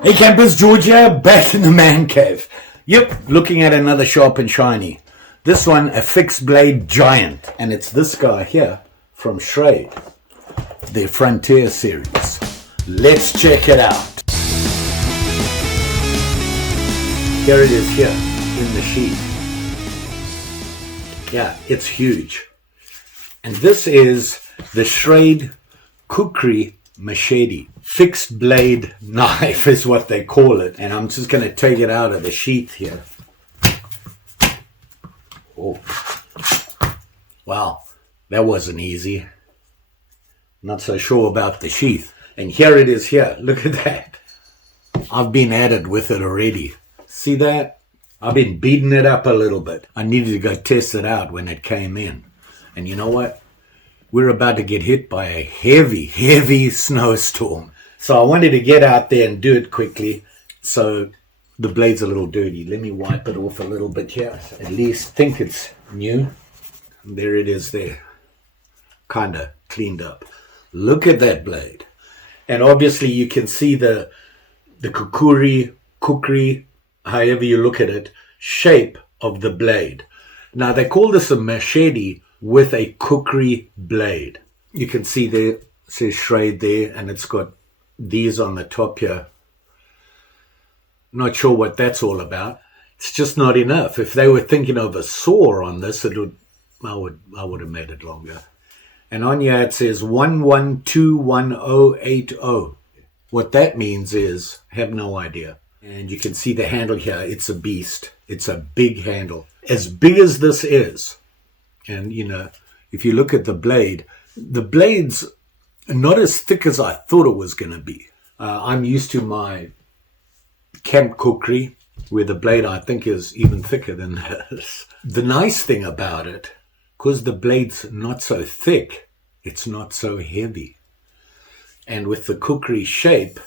Hey campers, George here, back in the man cave. Yep, looking at another sharp and shiny. This one, a fixed blade giant. And it's this guy here from Schrade, their Frontier series. Let's check it out. Here it is here in the sheath. Yeah, it's huge. And this is the Schrade Kukri Machete. Fixed blade knife is what they call it. And I'm just going to take it out of the sheath here. Oh, wow, that wasn't easy. Not so sure about the sheath. And here it is here. Look at that. I've been at it with it already. See that? I've been beating it up a little bit. I needed to go test it out when it came in. And you know what? We're about to get hit by a heavy snowstorm. So I wanted to get out there and do it quickly. So the blade's a little dirty. Let me wipe it off a little bit here. At least think it's new. And there it is there. Kind of cleaned up. Look at that blade. And obviously you can see the Kukri, however you look at it, shape of the blade. Now they call this a machete with a Kukri blade. You can see there, it says Schrade there, and it's got these on the top here. Not sure what that's all about. It's just not enough. If they were thinking of a saw on this, I would have made it longer. And on here it says 11218080. What that means is, I have no idea. And you can see the handle here. It's a beast. It's a big handle. As big as this is, and you know, if you look at the blade's not as thick as I thought it was going to be. I'm used to my camp Kukri, where the blade I think is even thicker than this. The nice thing about it, because the blade's not so thick, it's not so heavy. And with the Kukri shape,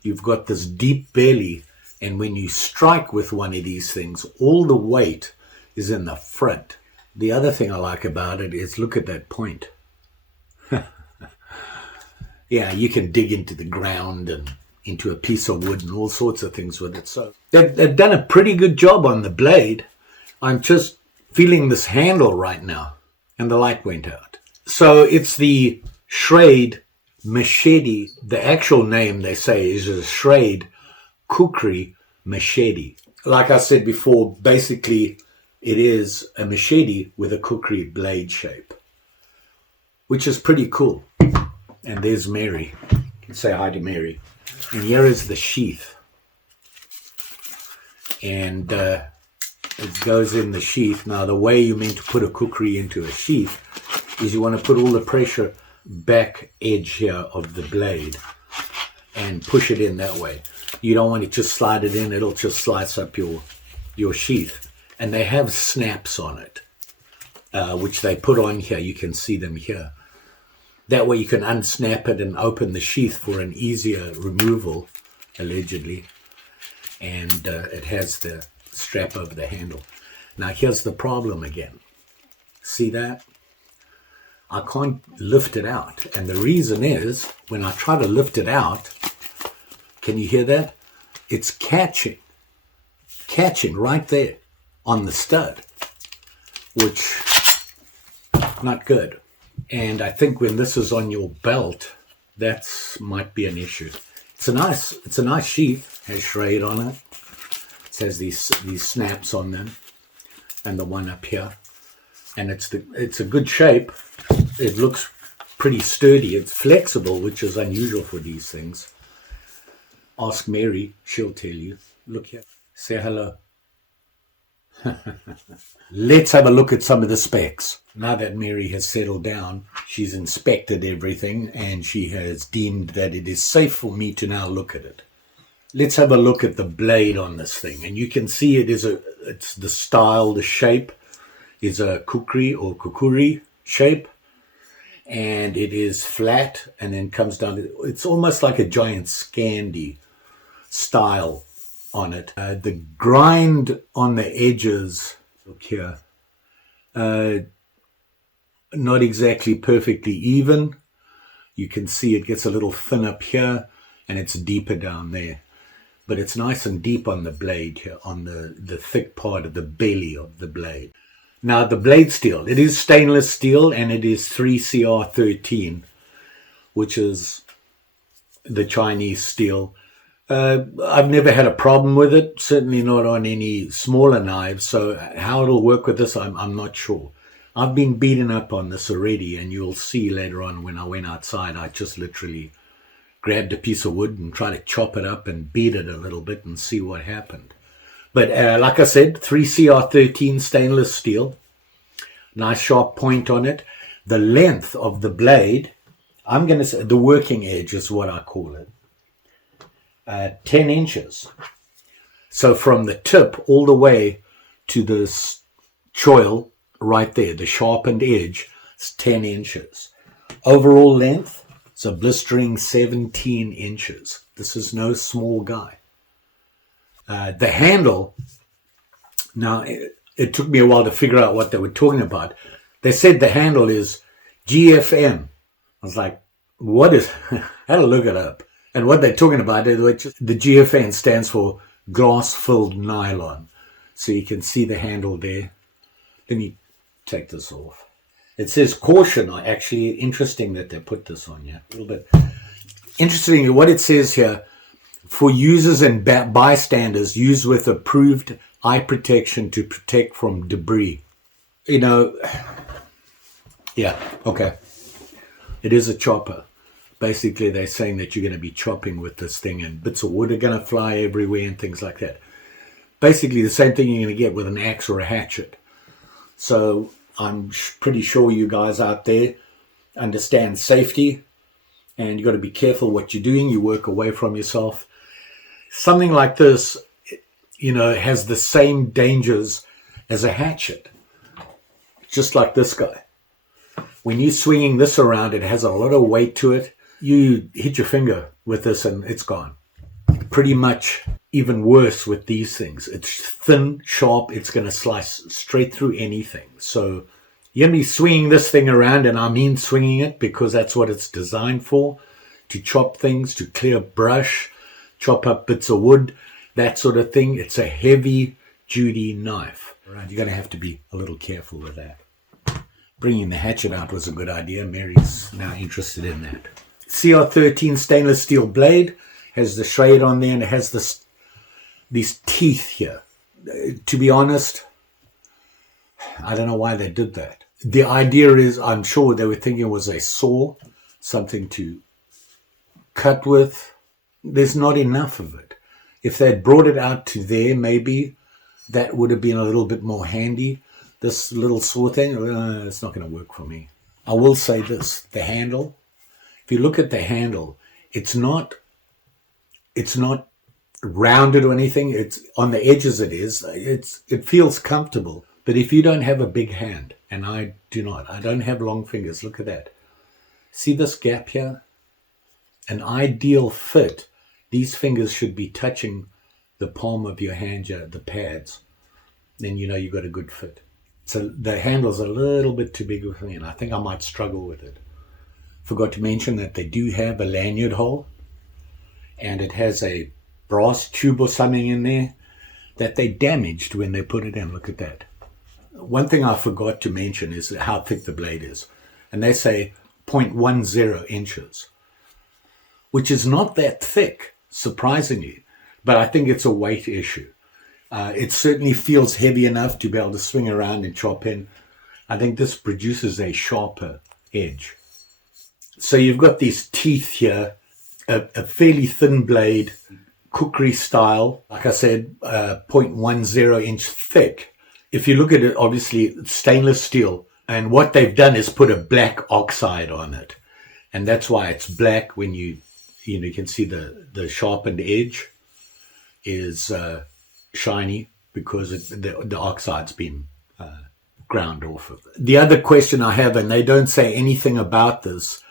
you've got this deep belly, and when you strike with one of these things, all the weight is in the front. The other thing I like about it is, look at that point. Yeah, you can dig into the ground and into a piece of wood and all sorts of things with it. So they've done a pretty good job on the blade. I'm just feeling this handle right now, and the light went out. So it's the Schrade Machete. The actual name, they say, is a Schrade Kukri Machete. Like I said before, basically it is a machete with a Kukri blade shape, which is pretty cool. And there's Mary. You can say hi to Mary. And here is the sheath. And it goes in the sheath. Now, the way you're meant to put a Kukri into a sheath is you want to put all the pressure back edge here of the blade and push it in that way. You don't want to just slide it in. It'll just slice up your sheath. And they have snaps on it, which they put on here. You can see them here. That way you can unsnap it and open the sheath for an easier removal, allegedly. And it has the strap over the handle. Now here's the problem again. See that? I can't lift it out. And the reason is, when I try to lift it out, can you hear that? It's catching right there on the stud, which not good. And I think when this is on your belt, that might be an issue. It's a nice sheath. Has Schrade on it. It has these snaps on them, and the one up here. And it's a good shape. It looks pretty sturdy. It's flexible, which is unusual for these things. Ask Mary, she'll tell you. Look here. Say hello. Let's have a look at some of the specs. Now that Mary has settled down, she's inspected everything and she has deemed that it is safe for me to now look at it. Let's have a look at the blade on this thing. And you can see it's the style, the shape is a Kukri or Kukuri shape. And it is flat and then comes down. It's almost like a giant Scandi style on it. The grind on the edges, look here, not exactly perfectly even. You can see it gets a little thin up here and it's deeper down there. but it's nice and deep on the blade here, on the thick part of the belly of the blade. Now the blade steel, it is stainless steel, and it is 3CR13, which is the Chinese steel. I've never had a problem with it, certainly not on any smaller knives, so how it'll work with this, I'm not sure. I've been beaten up on this already, and you'll see later on when I went outside, I just literally grabbed a piece of wood and tried to chop it up and beat it a little bit and see what happened. But like I said, 3CR13 stainless steel, nice sharp point on it. The length of the blade, I'm going to say the working edge is what I call it, 10 inches. So from the tip all the way to this choil right there, the sharpened edge, is 10 inches. Overall length, it's a blistering 17 inches. This is no small guy. The handle, now it took me a while to figure out what they were talking about. They said the handle is GFM. I was like, what is, I had to look it up. And what they're talking about, the GFN stands for glass-filled nylon. So you can see the handle there. Let me take this off. It says caution. Actually, interesting that they put this on here. A little bit. Interestingly, what it says here, for users and bystanders, used with approved eye protection to protect from debris. You know, yeah, okay. It is a chopper. Basically, they're saying that you're going to be chopping with this thing, and bits of wood are going to fly everywhere and things like that. Basically, the same thing you're going to get with an axe or a hatchet. So I'm pretty sure you guys out there understand safety, and you've got to be careful what you're doing. You work away from yourself. Something like this, you know, has the same dangers as a hatchet, just like this guy. When you're swinging this around, it has a lot of weight to it. You hit your finger with this and it's gone. Pretty much even worse with these things. It's thin, sharp. It's going to slice straight through anything. So you're going to be swinging this thing around, and I mean swinging it because that's what it's designed for, to chop things, to clear brush, chop up bits of wood, that sort of thing. It's a heavy-duty knife. You're going to have to be a little careful with that. Bringing the hatchet out was a good idea. Mary's now interested in that. CR13 stainless steel blade has the Schrade on there, and it has these teeth here. To be honest, I don't know why they did that. The idea is, I'm sure they were thinking it was a saw, something to cut with. There's not enough of it. If they'd brought it out to there, maybe that would have been a little bit more handy. This little saw thing, it's not going to work for me. I will say this, the handle. If you look at the handle, it's not rounded or anything. It's on the edges. It feels comfortable. But if you don't have a big hand, and I do not, I don't have long fingers. Look at that. See this gap here? An ideal fit. These fingers should be touching the palm of your hand here, the pads. Then you know you've got a good fit. So the handle's a little bit too big for me, and I think I might struggle with it. Forgot to mention that they do have a lanyard hole, and it has a brass tube or something in there that they damaged when they put it in. Look at that. One thing I forgot to mention is how thick the blade is. And they say 0.10 inches, which is not that thick, surprisingly. But I think it's a weight issue. It certainly feels heavy enough to be able to swing around and chop in. I think this produces a sharper edge. So you've got these teeth here, a fairly thin blade, Kukri style, like I said, 0.10 inch thick. If you look at it, obviously it's stainless steel, and what they've done is put a black oxide on it, and that's why it's black. When you can see the sharpened edge is shiny because the oxide's been ground off of it. The other question I have, and they don't say anything about this,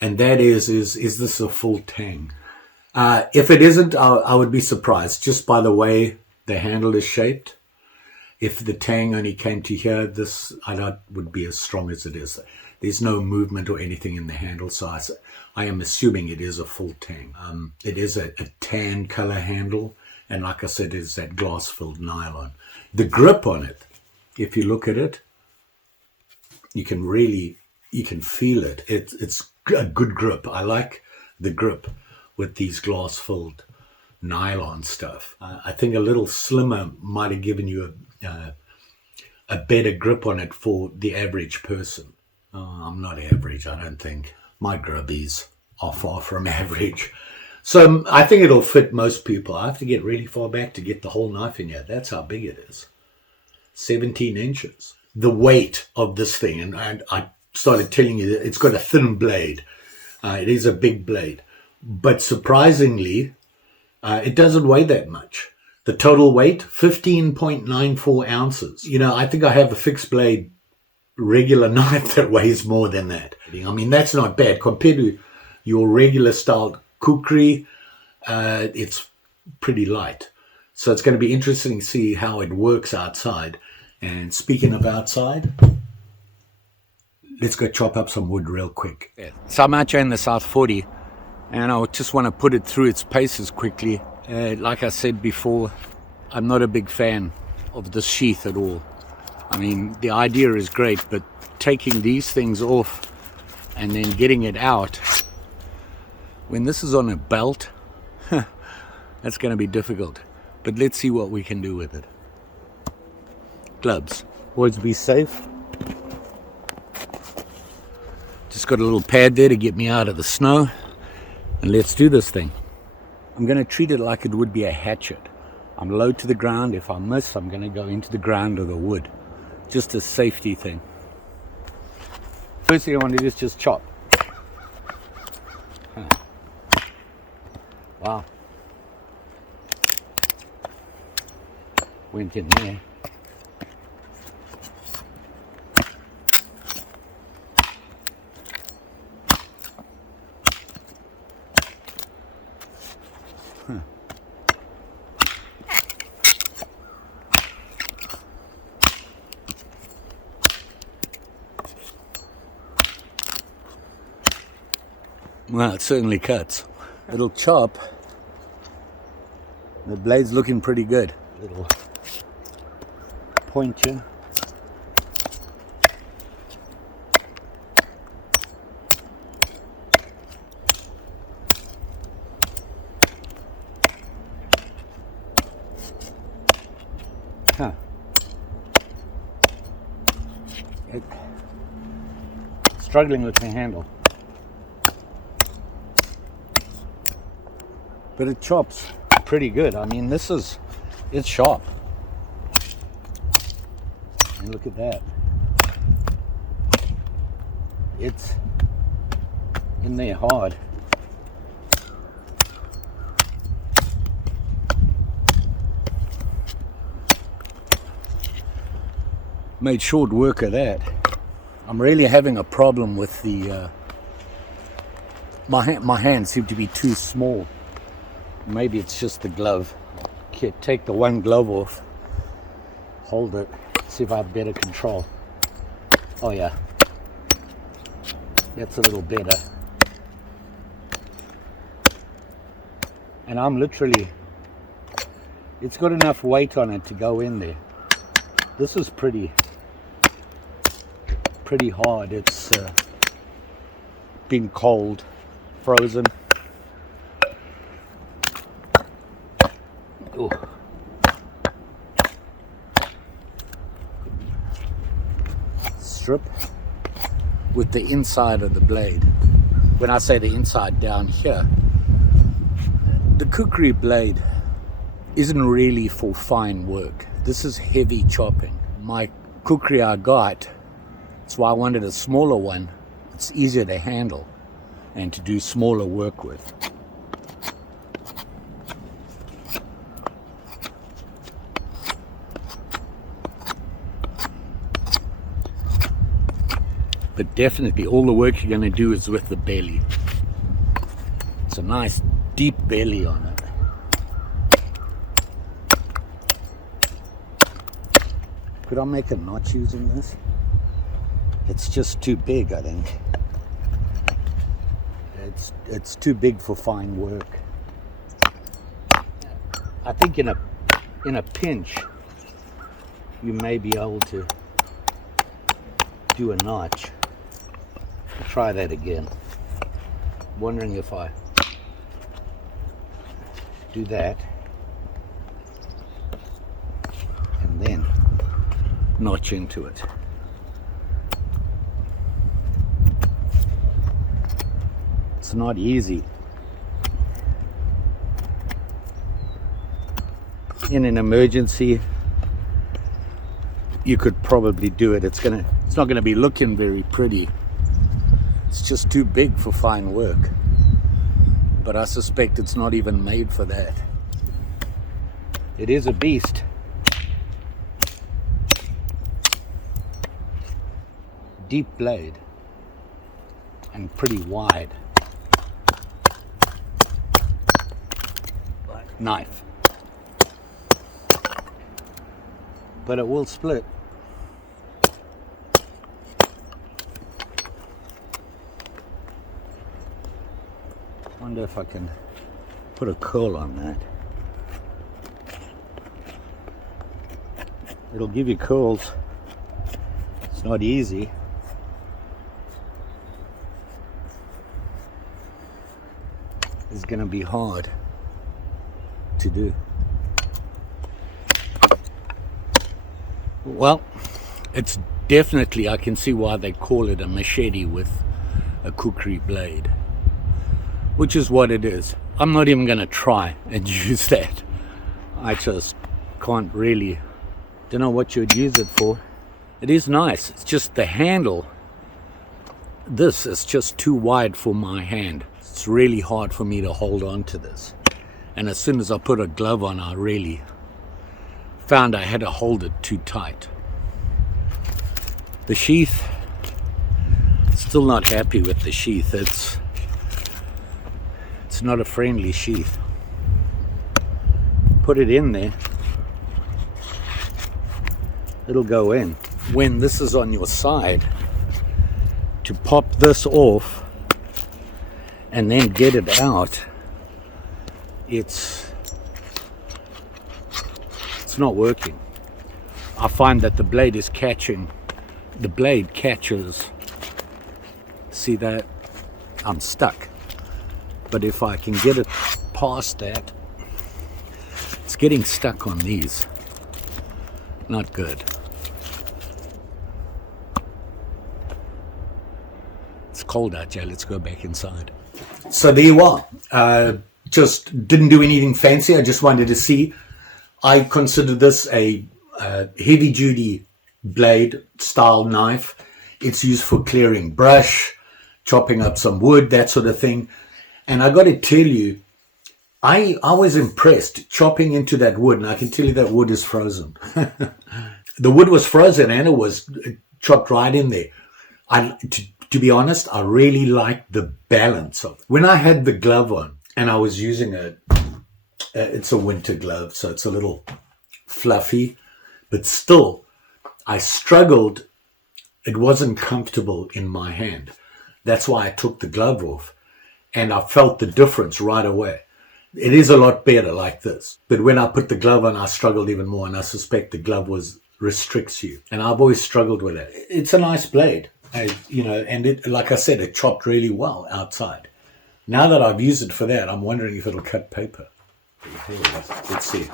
and that is this a full tang? If it isn't, I would be surprised just by the way the handle is shaped. If the tang only came to here, this I doubt would be as strong as it is. There's no movement or anything in the handle size. I am assuming it is a full tang. It is a tan color handle, and like I said, it's that glass-filled nylon. The grip on it, if you look at it, you can feel it. It's a good grip. I like the grip with these glass-filled nylon stuff. I think a little slimmer might have given you a better grip on it for the average person. I'm not average, I don't think. My grubbies are far from average. So I think it'll fit most people. I have to get really far back to get the whole knife in here. That's how big it is. 17 inches. The weight of this thing, and I started telling you that it's got a thin blade. It is a big blade. But surprisingly, it doesn't weigh that much. The total weight, 15.94 ounces. You know, I think I have a fixed blade regular knife that weighs more than that. I mean, that's not bad. Compared to your regular style Kukri, it's pretty light. So it's going to be interesting to see how it works outside. And speaking of outside, let's go chop up some wood real quick. So I'm out here in the South 40, and I just want to put it through its paces quickly. Like I said before, I'm not a big fan of the sheath at all. I mean, the idea is great, but taking these things off and then getting it out, when this is on a belt, that's going to be difficult. But let's see what we can do with it. Gloves. Always be safe. Just got a little pad there to get me out of the snow. And let's do this thing. I'm going to treat it like it would be a hatchet. I'm low to the ground. If I miss, I'm going to go into the ground or the wood. Just a safety thing. First thing I want to do is just chop. Wow. Went in there. Well, it certainly cuts. Little chop. The blade's looking pretty good. Little pointer. Struggling with the handle. But it chops pretty good. I mean, it's sharp. And look at that. It's in there hard. Made short work of that. I'm really having a problem with the my hands seem to be too small. Maybe it's just the glove. Okay, take the one glove off, hold it, see if I have better control. Oh yeah, that's a little better. And I'm literally, it's got enough weight on it to go in there. This is pretty hard. It's been cold, frozen. Ooh. Strip with the inside of the blade. When I say the inside, down here, the Kukri blade isn't really for fine work. This is heavy chopping. My Kukri I got, that's why I wanted a smaller one. It's easier to handle and to do smaller work with. But definitely all the work you're going to do is with the belly. It's a nice deep belly on it. Could I make a notch using this? It's just too big, I think. It's too big for fine work. I think in a pinch you may be able to do a notch. I'll try that again. Wondering if I do that and then notch into it. It's not easy. In an emergency, you could probably do it. It's not gonna be looking very pretty. It's just too big for fine work. But I suspect it's not even made for that. It is a beast. Deep blade and pretty wide. Knife. But it will split. Wonder if I can put a curl on that. It'll give you curls. It's not easy. It's gonna be hard to do. Well, it's definitely, I can see why they call it a machete with a kukri blade, which is what it is. I'm not even going to try and use that. I just can't really, don't know what you'd use it for. It is nice. It's just the handle. This is just too wide for my hand. It's really hard for me to hold on to this. And as soon as I put a glove on, I really found I had to hold it too tight. The sheath, still not happy with the sheath. It's not a friendly sheath. Put it in there, it'll go in. When this is on your side, to pop this off and then get it out, it's not working. I find that the blade is catching. The blade catches. See that? I'm stuck. But if I can get it past that, it's getting stuck on these. Not good. It's cold out here. Let's go back inside. So there you are. Just didn't do anything fancy. I just wanted to see. I consider this a heavy-duty blade style knife. It's used for clearing brush, chopping up some wood, that sort of thing. And I got to tell you, I was impressed chopping into that wood, and I can tell you that wood is frozen. The wood was frozen and it was chopped right in there. To be honest, I really liked the balance of it. When I had the glove on and I was using it's a winter glove, so it's a little fluffy, but still, I struggled. It wasn't comfortable in my hand. That's why I took the glove off, and I felt the difference right away. It is a lot better like this. But when I put the glove on, I struggled even more, and I suspect the glove restricts you. And I've always struggled with it. It's a nice blade, and it, like I said, it chopped really well outside. Now that I've used it for that, I'm wondering if it'll cut paper. Let's see.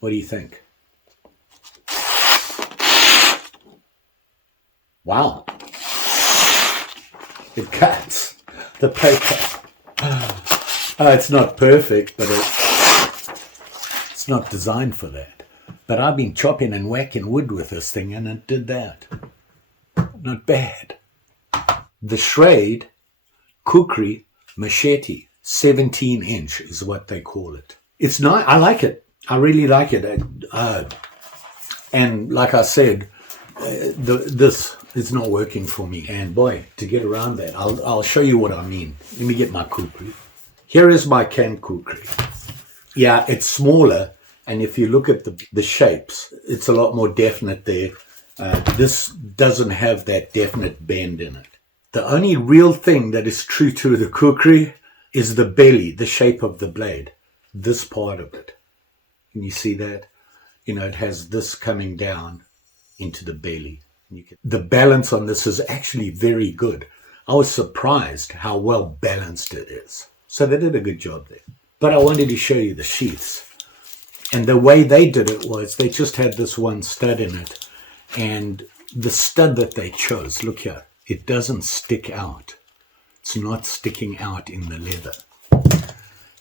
What do you think? Wow. It cuts the paper. It's not perfect, but it's not designed for that. But I've been chopping and whacking wood with this thing, and it did that. Not bad. The Schrade Kukri Machete 17-inch is what they call it. It's nice. I like it. I really like it. And like I said, this is not working for me. And boy, to get around that, I'll show you what I mean. Let me get my Kukri. Here is my camp Kukri. Yeah, it's smaller. And if you look at the shapes, it's a lot more definite there. This doesn't have that definite bend in it. The only real thing that is true to the Kukri is the belly, the shape of the blade, this part of it. Can you see that? You know, it has this coming down into the belly. The balance on this is actually very good. I was surprised how well balanced it is. So they did a good job there. But I wanted to show you the sheaths. And the way they did it was they just had this one stud in it. And the stud that they chose, look here, it doesn't stick out. It's not sticking out in the leather.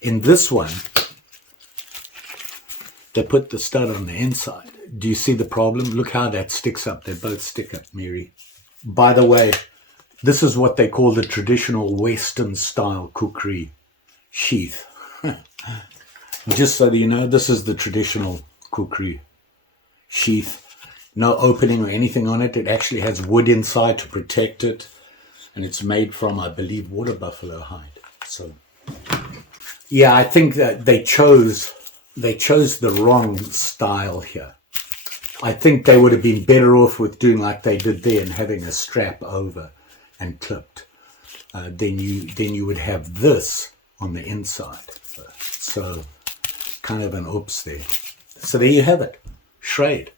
In this one, they put the stud on the inside. Do you see the problem? Look how that sticks up. They both stick up, Mary. By the way, this is what they call the traditional Western style Kukri sheath. Just so that you know, this is the traditional Kukri sheath. No opening or anything on it. It actually has wood inside to protect it. And it's made from, I believe, water buffalo hide. So, yeah, I think that they chose the wrong style here. I think they would have been better off with doing like they did there and having a strap over and clipped. Then you would have this on the inside. So kind of an oops there. So there you have it. Schrade.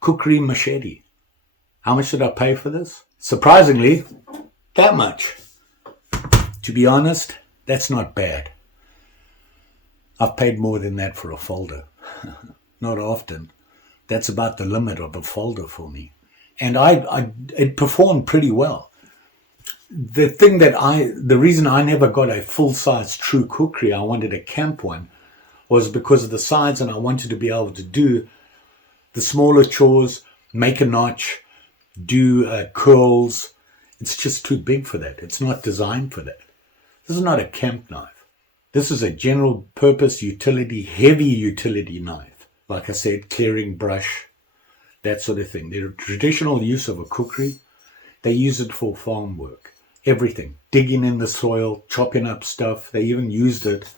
Kukri Machete. How much did I pay for this? Surprisingly, that much. To be honest, that's not bad. I've paid more than that for a folder. Not often. That's about the limit of a folder for me. And it performed pretty well. The reason I never got a full-size true Kukri, I wanted a camp one, was because of the size, and I wanted to be able to do the smaller chores, make a notch, do curls. It's just too big for that. It's not designed for that. This is not a camp knife. This is a general purpose utility, heavy utility knife. Like I said, clearing brush, that sort of thing. The traditional use of a Kukri, they use it for farm work. Everything. Digging in the soil, chopping up stuff. They even used it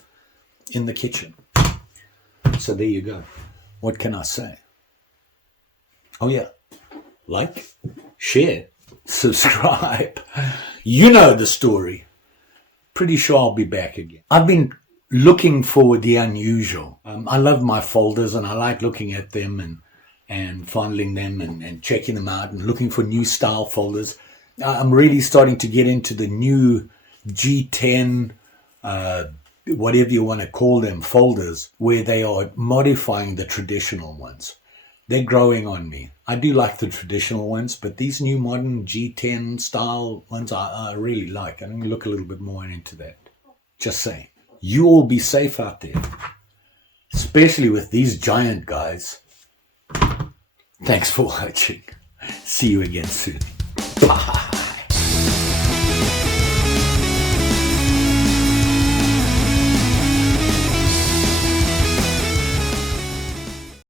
in the kitchen. So there you go. What can I say? Oh yeah. Like, share, subscribe. You know the story. Pretty sure I'll be back again. I've been looking for the unusual. I love my folders and I like looking at them and fondling them and checking them out and looking for new style folders. I'm really starting to get into the new G10, whatever you want to call them, folders, where they are modifying the traditional ones. They're growing on me. I do like the traditional ones, but these new modern G10 style ones I really like. I'm going to look a little bit more into that. Just saying. You all be safe out there, especially with these giant guys. Thanks for watching. See you again soon.